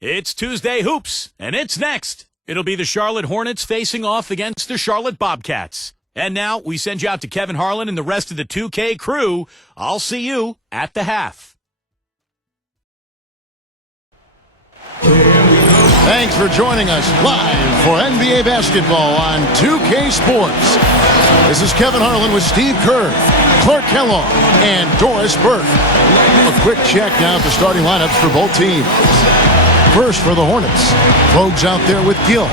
It's Tuesday Hoops, and it's next. It'll be the Charlotte Hornets facing off against the Charlotte Bobcats. And now we send you out to Kevin Harlan and the rest of the 2K crew. I'll see you at the half. Thanks for joining us live for NBA basketball on 2K Sports. This is Kevin Harlan with Steve Kerr, Clark Kellogg, and Doris Burke. A quick check now at the starting lineups for both teams. First for the Hornets, Vogue's out there with Gill.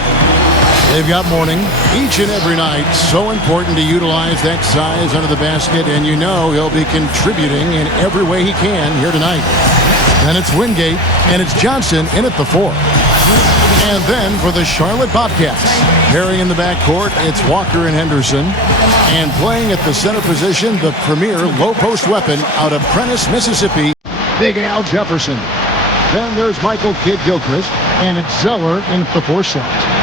They've got Morning each and every night. So important to utilize that size under the basket, and you know he'll be contributing in every way he can here tonight. Then it's Wingate, and it's Johnson in at the 4. And then for the Charlotte Bobcats, pairing in the backcourt, it's Walker and Henderson. And playing at the center position, the premier low-post weapon out of Prentice, Mississippi, Big Al Jefferson. Then there's Michael Kidd-Gilchrist, and it's Zeller in the 4 slot.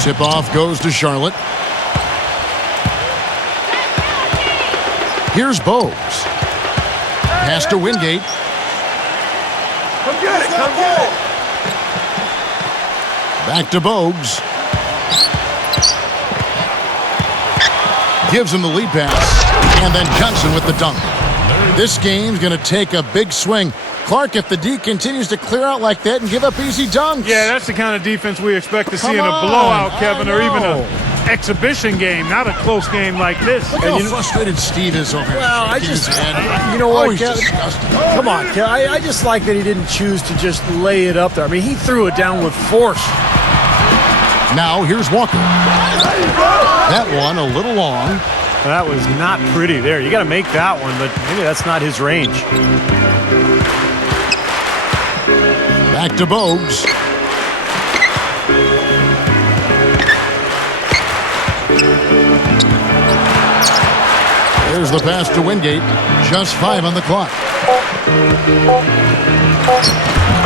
Tip-off goes to Charlotte. Here's Bogues. Pass to Wingate. Come get it, come get it. Back to Bogues. Gives him the lead pass. And then Johnson with the dunk. This game's going to take a big swing. Clark, if the D continues to clear out like that and give up easy dunks. Yeah, that's the kind of defense we expect to see in a blowout, Kevin, or even an exhibition game, not a close game like this. Look how frustrated Steve is over here. Well, you know what, Kevin? Disgusting. Come on, Kevin. I just like that he didn't choose to just lay it up there. I mean, he threw it down with force. Now, here's Walker. That one a little long. That was not pretty there. You got to make that one, but maybe that's not his range. Back to Bogues. There's the pass to Wingate. Just 5 on the clock.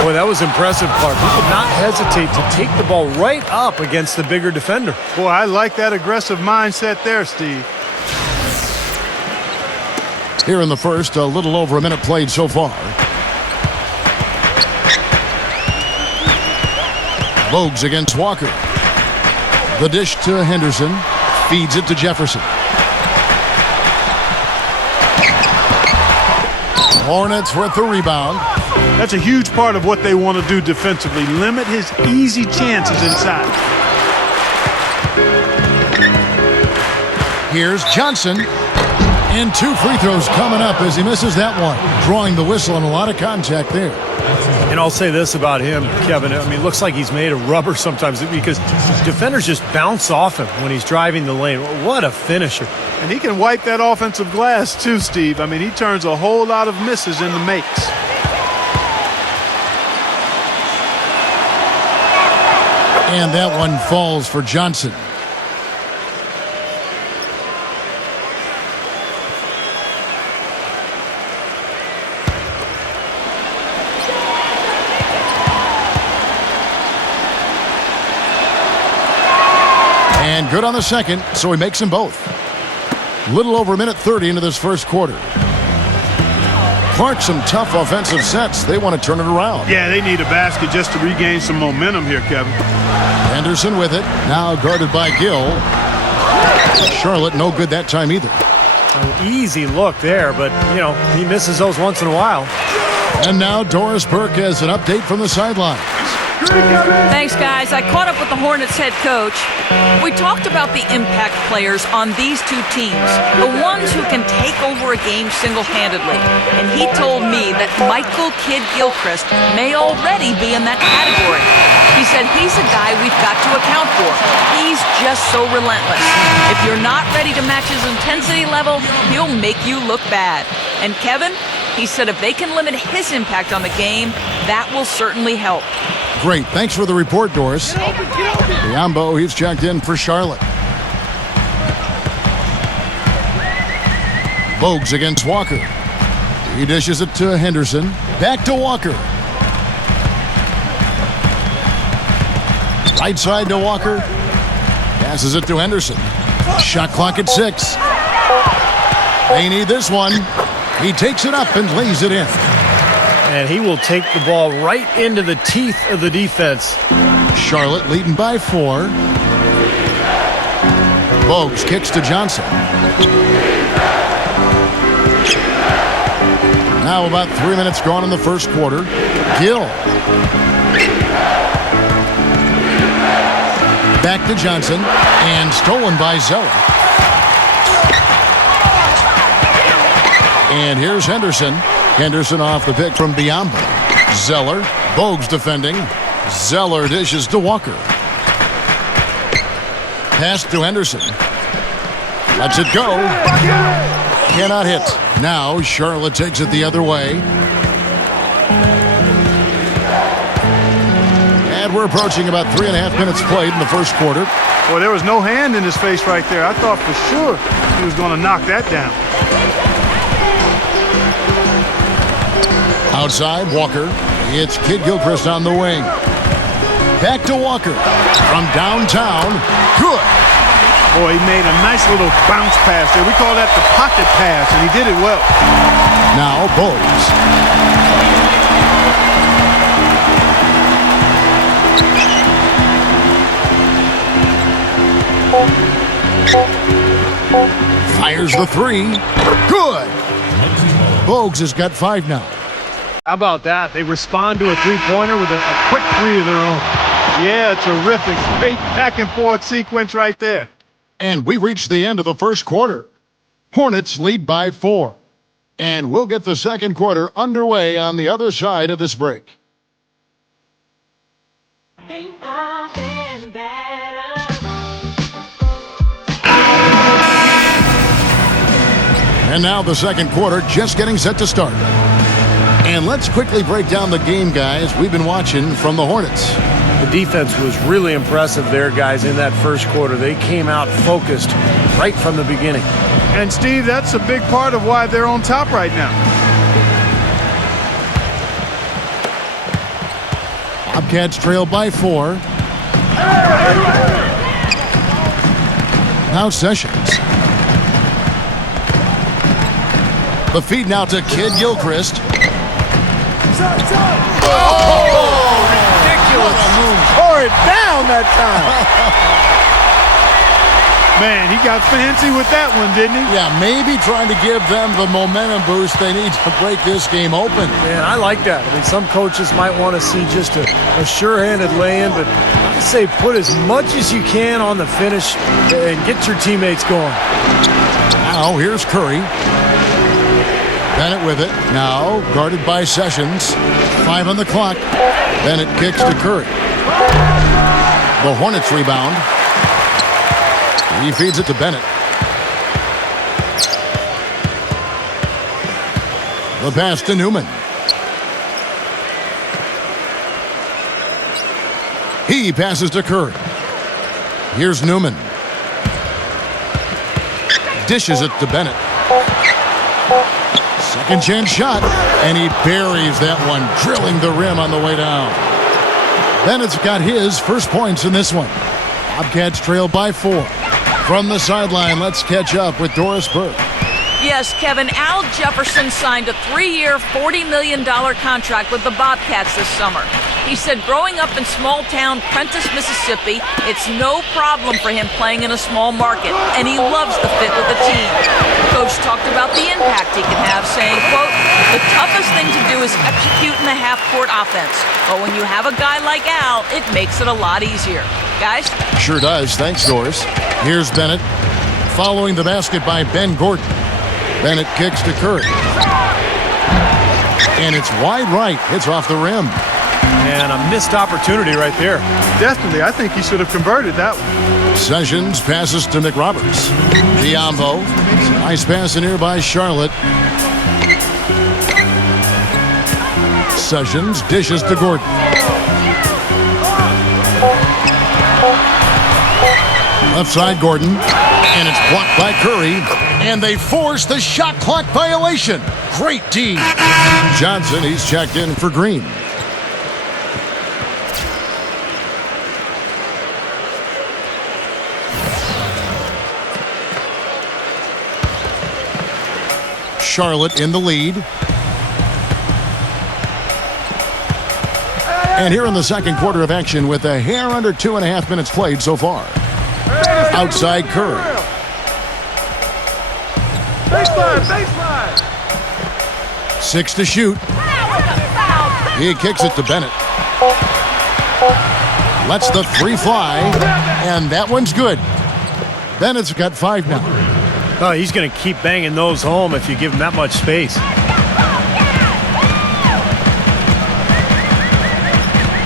Boy, that was impressive, Clark. He did not hesitate to take the ball right up against the bigger defender. Boy, I like that aggressive mindset there, Steve. Here in the first, a little over a minute played so far. Bogues against Walker. The dish to Henderson. Feeds it to Jefferson. Hornets with the rebound. That's a huge part of what they want to do defensively. Limit his easy chances inside. Here's Johnson. And 2 free throws coming up as he misses that one. Drawing the whistle and a lot of contact there. And I'll say this about him, Kevin. I mean, it looks like he's made of rubber sometimes because defenders just bounce off him when he's driving the lane. What a finisher. And he can wipe that offensive glass too, Steve. I mean, he turns a whole lot of misses into makes. And that one falls for Johnson. And good on the second, so he makes them both. Little over a minute 30 into this first quarter. Clark, some tough offensive sets. They want to turn it around. Yeah, they need a basket just to regain some momentum here, Kevin. Henderson with it. Now guarded by Gill. Charlotte no good that time either. An easy look there, but, you know, he misses those once in a while. And now Doris Burke has an update from the sideline. Thanks, guys. I caught up with the Hornets head coach. We talked about the impact players on these two teams, the ones who can take over a game single-handedly. And he told me that Michael Kidd-Gilchrist may already be in that category. He said he's a guy we've got to account for. He's just so relentless. If you're not ready to match his intensity level, he'll make you look bad. And Kevin, He said if they can limit his impact on the game, that will certainly help. Great. Thanks for the report, Doris. Biombo, he's checked in for Charlotte. Bogues against Walker. He dishes it to Henderson. Back to Walker. Right side to Walker. Passes it to Henderson. Shot clock at 6. They need this one. He takes it up and lays it in. And he will take the ball right into the teeth of the defense. Charlotte leading by 4. Bogues kicks to Johnson. Now about 3 minutes gone in the first quarter. Gill. Back to Johnson. And stolen by Zeller. And here's Henderson. Henderson off the pick from Biombo. Zeller. Bogues defending. Zeller dishes to Walker. Pass to Henderson. Lets it go. Cannot hit. Now Charlotte takes it the other way. And we're approaching about 3.5 minutes played in the first quarter. Boy, there was no hand in his face right there. I thought for sure he was going to knock that down. Outside, Walker. It's Kid Gilchrist on the wing. Back to Walker. From downtown. Good. Boy, he made a nice little bounce pass there. We call that the pocket pass, and he did it well. Now Bogues. Fires the 3. Good. Bogues has got 5 now. How about that? They respond to a three-pointer with a quick 3 of their own. Yeah, terrific. Great back-and-forth sequence right there. And we reached the end of the first quarter. Hornets lead by 4. And we'll get the second quarter underway on the other side of this break. And now the second quarter just getting set to start. And let's quickly break down the game, guys, we've been watching from the Hornets. The defense was really impressive there, guys, in that first quarter. They came out focused right from the beginning. And, Steve, that's a big part of why they're on top right now. Bobcats trail by 4. Now Sessions. The feed now to Kid Gilchrist. Oh, ridiculous. Tore it down that time. Man, he got fancy with that one, didn't he? Yeah, maybe trying to give them the momentum boost they need to break this game open. Man, I like that. I mean, some coaches might want to see just a sure-handed lay-in, but I say put as much as you can on the finish and get your teammates going. Now, here's Curry. Bennett with it. Now, guarded by Sessions. 5 on the clock. Bennett kicks to Curry. The Hornets rebound. He feeds it to Bennett. The pass to Newman. He passes to Curry. Here's Newman. Dishes it to Bennett. Second chance shot, and he buries that one, drilling the rim on the way down. Bennett's got his first points in this one. Bobcats trail by 4. From the sideline, let's catch up with Doris Burke. Yes, Kevin, Al Jefferson signed a 3-year, $40 million contract with the Bobcats this summer. He said growing up in small-town Prentiss, Mississippi, it's no problem for him playing in a small market, and he loves the fit with the team. The coach talked about the impact he can have, saying, quote, the toughest thing to do is execute in the half-court offense, but when you have a guy like Al, it makes it a lot easier. Guys? Sure does. Thanks, Doris. Here's Bennett. Following the basket by Ben Gordon. Bennett kicks to Curry. And it's wide right. It's off the rim. And a missed opportunity right there. Definitely. I think he should have converted that one. Sessions passes to McRoberts. Biombo. Nice pass in here by Charlotte. Sessions dishes to Gordon. Left side, Gordon. And it's blocked by Curry. And they force the shot clock violation. Great D. Johnson, he's checked in for Green. Charlotte in the lead. And here in the second quarter of action with a hair under 2.5 minutes played so far. Outside Curry. Baseline. 6 to shoot. He kicks it to Bennett. Lets the 3 fly. And that one's good. Bennett's got 5 now. Oh, he's going to keep banging those home if you give him that much space.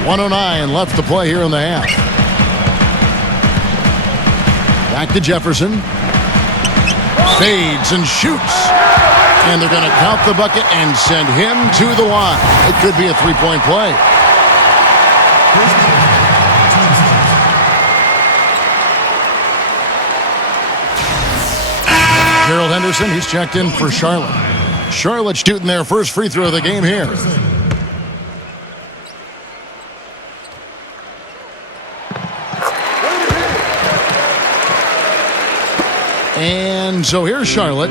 1:09 left to play here in the half. Back to Jefferson. Fades and shoots. And they're going to count the bucket and send him to the line. It could be a 3-point play. Gerald Henderson, he's checked in for Charlotte. Charlotte shooting their first free throw of the game here. And so here's Charlotte.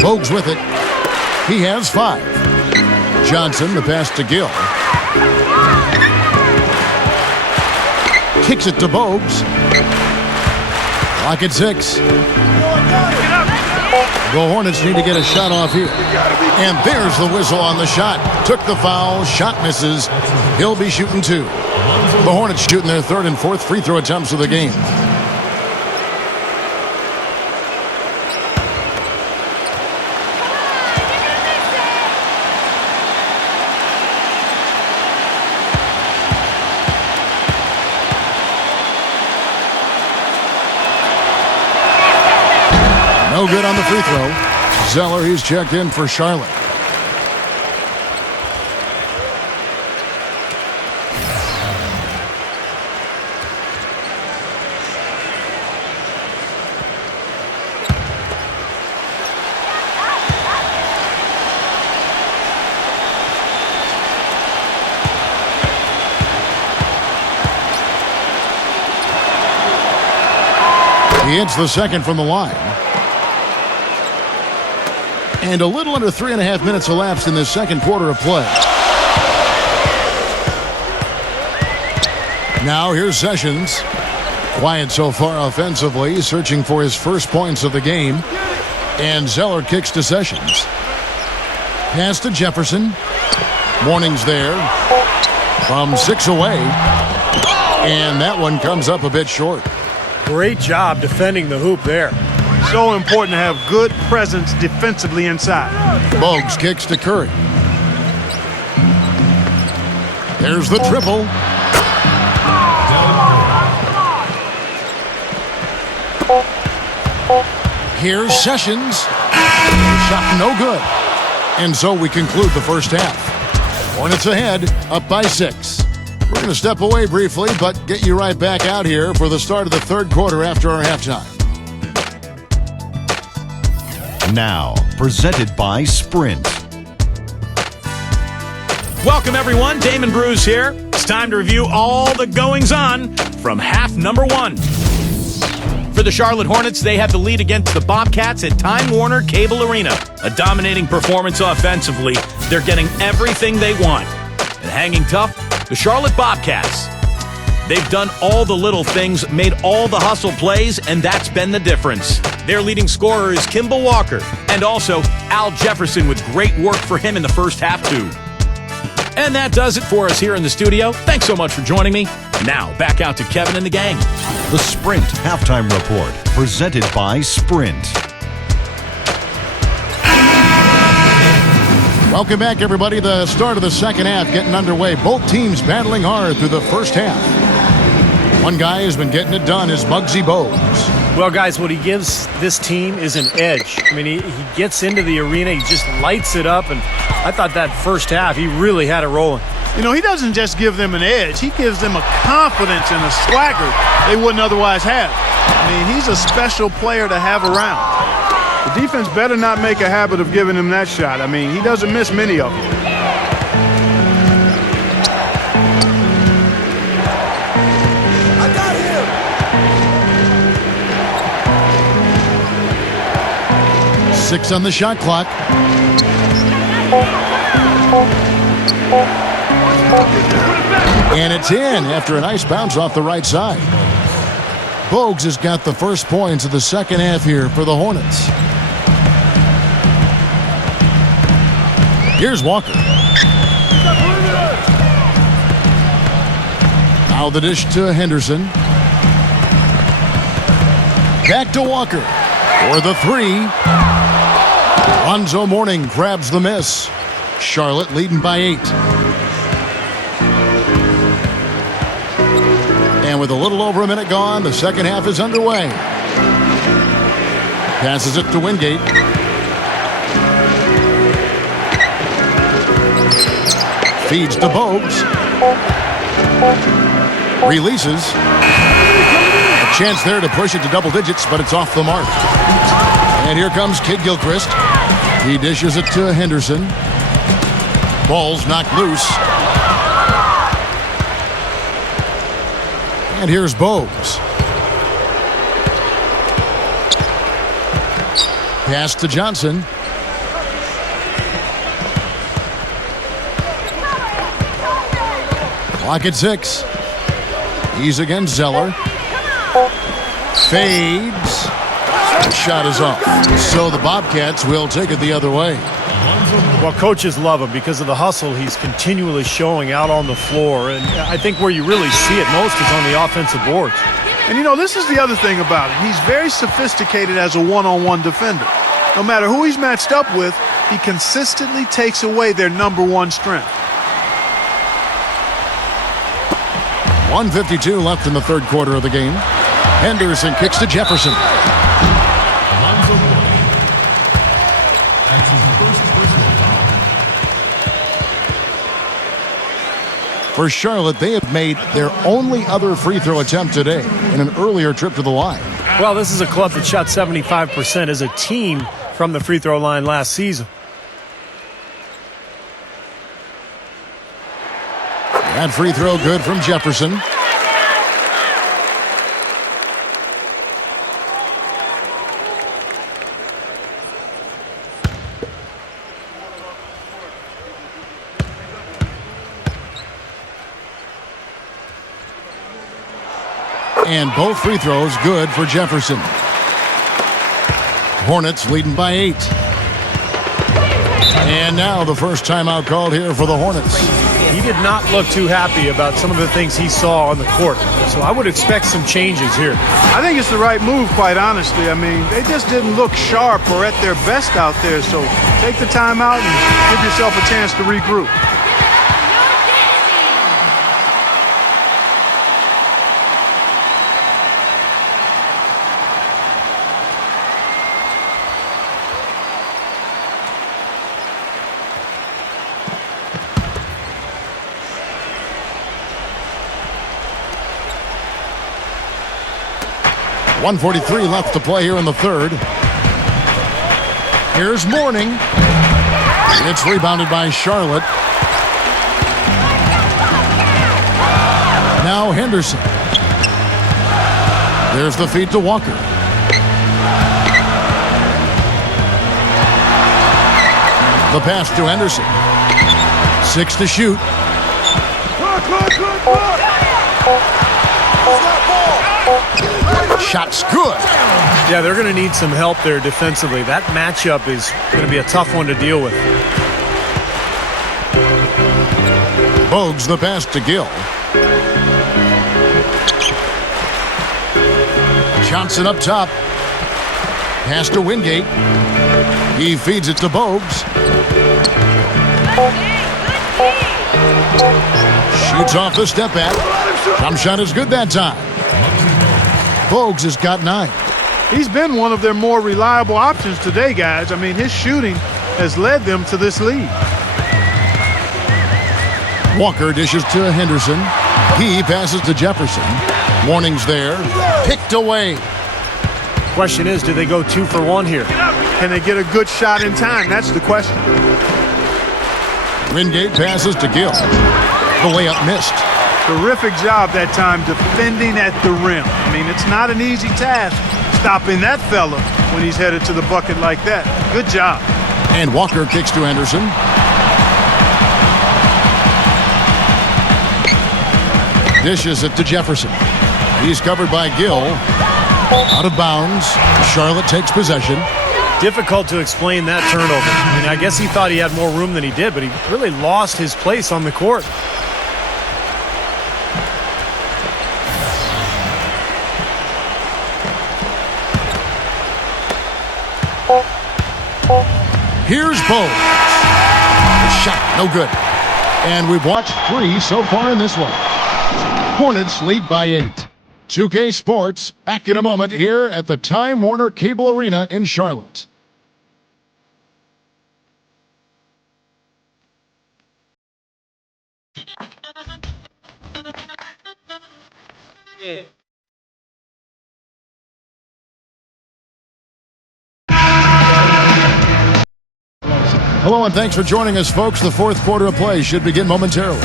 Bogues with it. He has 5. Johnson, the pass to Gill. Kicks it to Bogues. Clock at 6. The Hornets need to get a shot off here. And there's the whistle on the shot. Took the foul. Shot misses. He'll be shooting 2. The Hornets shooting their 3rd and 4th free throw attempts of the game. No good on the free throw. Zeller, he's checked in for Charlotte. He hits the second from the line. And a little under 3.5 minutes elapsed in this second quarter of play. Now here's Sessions. Quiet so far offensively, searching for his first points of the game. And Zeller kicks to Sessions. Pass to Jefferson. Morning's there. From 6 away. And that one comes up a bit short. Great job defending the hoop there. So important to have good presence defensively inside. Bogues kicks to Curry. There's the triple. Here's Sessions. Shot no good. And so we conclude the first half. Hornets ahead, up by 6. We're going to step away briefly, but get you right back out here for the start of the third quarter after our halftime. Now, presented by Sprint. Welcome, everyone. Damon Bruce here. It's time to review all the goings-on from half number 1. For the Charlotte Hornets, they have the lead against the Bobcats at Time Warner Cable Arena. A dominating performance offensively. They're getting everything they want. And hanging tough, the Charlotte Bobcats. They've done all the little things, made all the hustle plays, and that's been the difference. Their leading scorer is Kimball Walker, and also Al Jefferson with great work for him in the first half, too. And that does it for us here in the studio. Thanks so much for joining me. Now, back out to Kevin and the gang. The Sprint Halftime Report, presented by Sprint. Welcome back, everybody. The start of the second half getting underway. Both teams battling hard through the first half. One guy has been getting it done is Muggsy Bogues. Well, guys, what he gives this team is an edge. I mean, he gets into the arena, he just lights it up, and I thought that first half, he really had it rolling. You know, he doesn't just give them an edge. He gives them a confidence and a swagger they wouldn't otherwise have. I mean, he's a special player to have around. The defense better not make a habit of giving him that shot. I mean, he doesn't miss many of them. I got him. 6 on the shot clock. And it's in after a nice bounce off the right side. Bogues has got the first points of the second half here for the Hornets. Here's Walker. Now the dish to Henderson. Back to Walker for the 3. Lonzo Mourning grabs the miss. Charlotte leading by 8. And with a little over a minute gone, the second half is underway. Passes it to Wingate. Feeds to Bogues. Releases. A chance there to push it to double digits, but it's off the mark. And here comes Kid Gilchrist. He dishes it to Henderson. Ball's knocked loose. And here's Bogues. Pass to Johnson. Clock at 6. He's against Zeller. Fades. The shot is off. So the Bobcats will take it the other way. Well, coaches love him because of the hustle he's continually showing out on the floor. And I think where you really see it most is on the offensive boards. And, you know, this is the other thing about it. He's very sophisticated as a one-on-one defender. No matter who he's matched up with, he consistently takes away their number one strength. 1:52 left in the third quarter of the game. Henderson kicks to Jefferson. For Charlotte, they have made their only other free throw attempt today in an earlier trip to the line. Well, this is a club that shot 75% as a team from the free throw line last season. That free throw good from Jefferson. And both free throws good for Jefferson. Hornets leading by 8. And now the first timeout called here for the Hornets. He did not look too happy about some of the things he saw on the court. So I would expect some changes here. I think it's the right move, quite honestly. I mean, they just didn't look sharp or at their best out there. So take the timeout and give yourself a chance to regroup. .143 left to play here in the third. Here's Mourning. It's rebounded by Charlotte. Now Henderson. There's the feed to Walker. The pass to Henderson. 6 to shoot. Shot's good. Yeah, they're going to need some help there defensively. That matchup is going to be a tough one to deal with. Bogues the pass to Gill. Johnson up top. Pass to Wingate. He feeds it to Bogues. Shoots off the step back. Jump shot is good that time. Bogues has got 9. He's been one of their more reliable options today, guys. I mean, his shooting has led them to this lead. Walker dishes to Henderson. He passes to Jefferson. Warnings there. Picked away. Question is, do they go 2 for 1 here? Can they get a good shot in time? That's the question. Wingate passes to Gill. The layup missed. Terrific job that time defending at the rim. I mean, it's not an easy task stopping that fella when he's headed to the bucket like that. Good job. And Walker kicks to Henderson. Dishes it to Jefferson. He's covered by Gill. Out of bounds. Charlotte takes possession. Difficult to explain that turnover. I mean, I guess he thought he had more room than he did, but he really lost his place on the court. Here's Bowes. Shot, no good. And we've watched 3 so far in this one. Hornets lead by 8. 2K Sports, back in a moment here at the Time Warner Cable Arena in Charlotte. Hello and thanks for joining us, folks. The fourth quarter of play should begin momentarily.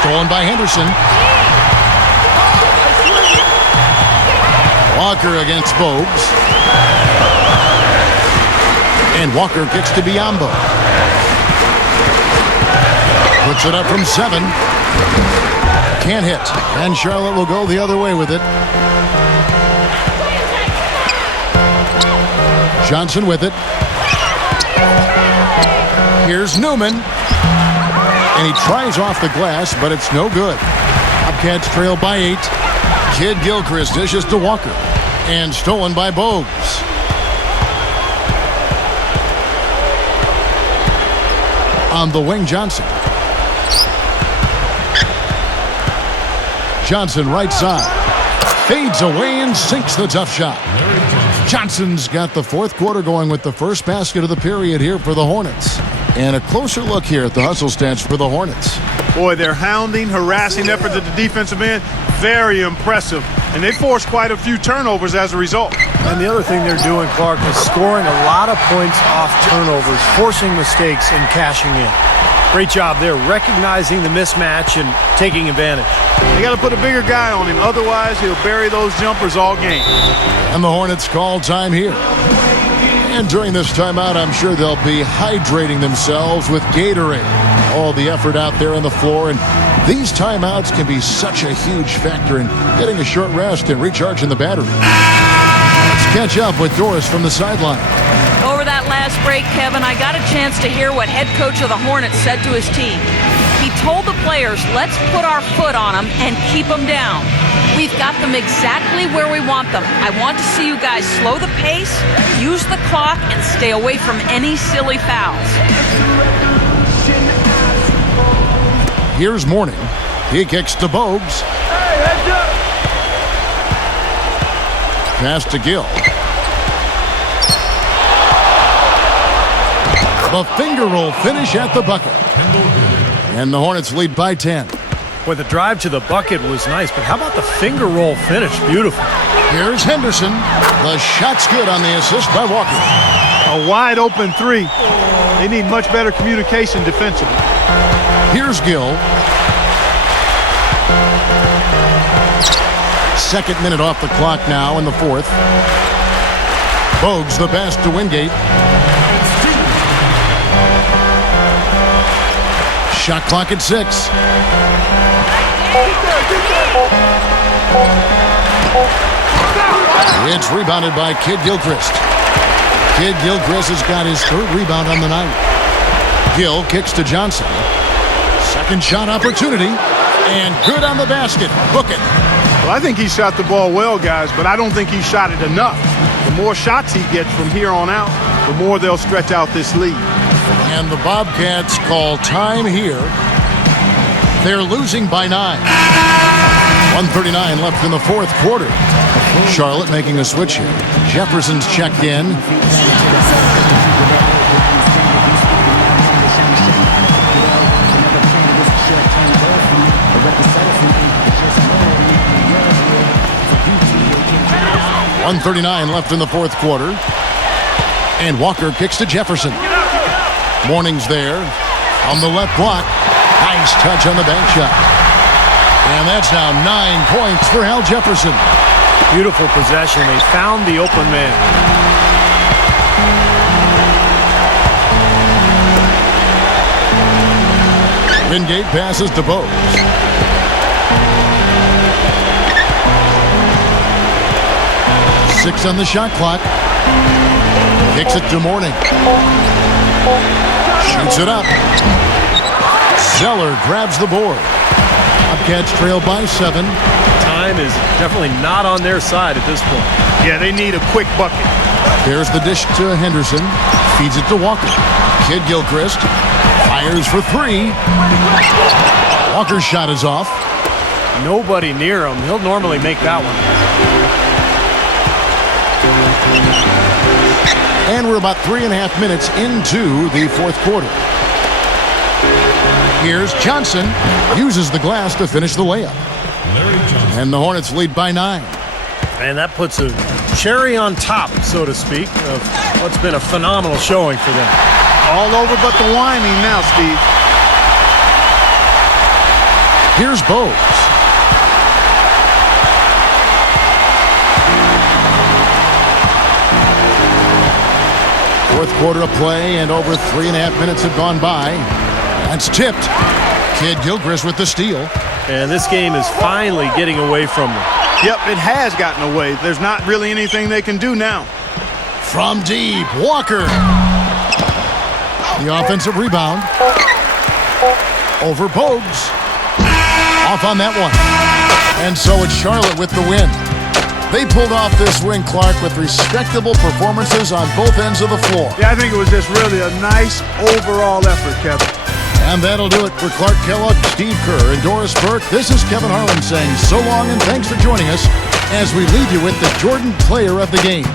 Stolen by Henderson. Walker against Bobes. And Walker kicks to Biombo. Puts it up from 7. Can't hit. And Charlotte will go the other way with it. Johnson with it. Here's Newman. And he tries off the glass, but it's no good. Bobcats trail by 8. Kid Gilchrist dishes to Walker. And stolen by Bobes. On the wing, Johnson. Johnson right side. Fades away and sinks the tough shot. Johnson's got the fourth quarter going with the first basket of the period here for the Hornets. And a closer look here at the hustle stats for the Hornets. Boy, their hounding, harassing efforts at the defensive end, very impressive. And they forced quite a few turnovers as a result. And the other thing they're doing, Clark, is scoring a lot of points off turnovers, forcing mistakes and cashing in. Great job there, recognizing the mismatch and taking advantage. They got to put a bigger guy on him. Otherwise, he'll bury those jumpers all game. And the Hornets call time here. And during this timeout, I'm sure they'll be hydrating themselves with Gatorade. All the effort out there on the floor. And these timeouts can be such a huge factor in getting a short rest and recharging the battery. Let's catch up with Doris from the sideline. Over that last break, Kevin, I got a chance to hear what head coach of the Hornets said to his team. He told the players, let's put our foot on them and keep them down. We've got them exactly where we want them. I want to see you guys slow the pace, use the clock, and stay away from any silly fouls. Here's Mourning. He kicks to Bobes. Pass to Gill. The finger roll finish at the bucket. And the Hornets lead by 10. Boy, the drive to the bucket was nice, but how about the finger roll finish? Beautiful. Here's Henderson. The shot's good on the assist by Walker. A wide open 3. They need much better communication defensively. Here's Gill. Second minute off the clock now in the fourth. Bogues the pass to Wingate. Shot clock at 6. It's rebounded by Kid Gilchrist. Kid Gilchrist has got his third rebound on the night. Gill kicks to Johnson. Second shot opportunity. And good on the basket. Book it. Well, I think he shot the ball well, guys, but I don't think he shot it enough. The more shots he gets from here on out, the more they'll stretch out this lead. And the Bobcats call time here. They're losing by 9. 1:39 left in the fourth quarter. Charlotte making a switch here. Jefferson's checked in. .139 left in the fourth quarter. And Walker kicks to Jefferson. Morning's there on the left block. Nice touch on the bank shot. And that's now 9 points for Al Jefferson. Beautiful possession. They found the open man. Wingate passes to Bose. Six on the shot clock. Kicks it to Morning. Shoots it up. Zeller grabs the board. Bobcats trail by 7. Time is definitely not on their side at this point. Yeah, they need a quick bucket. There's the dish to Henderson. Feeds it to Walker. Kid Gilchrist fires for 3. Walker's shot is off. Nobody near him. He'll normally make that one. And we're about 3.5 minutes into the fourth quarter. Here's Johnson. Uses the glass to finish the layup. And the Hornets lead by 9. And that puts a cherry on top, so to speak, of what's been a phenomenal showing for them. All over but the whining now, Steve. Here's Bose. Fourth quarter of play, and over 3.5 minutes have gone by. That's tipped. Kid Gilchrist with the steal. And this game is finally getting away from them. Yep, it has gotten away. There's not really anything they can do now. From deep, Walker. The offensive rebound. Over Bogues. Off on that one. And so it's Charlotte with the win. They pulled off this win, Clark, with respectable performances on both ends of the floor. Yeah, I think it was just really a nice overall effort, Kevin. And that'll do it for Clark Kellogg, Steve Kerr, and Doris Burke. This is Kevin Harlan saying so long and thanks for joining us as we leave you with the Jordan Player of the Game.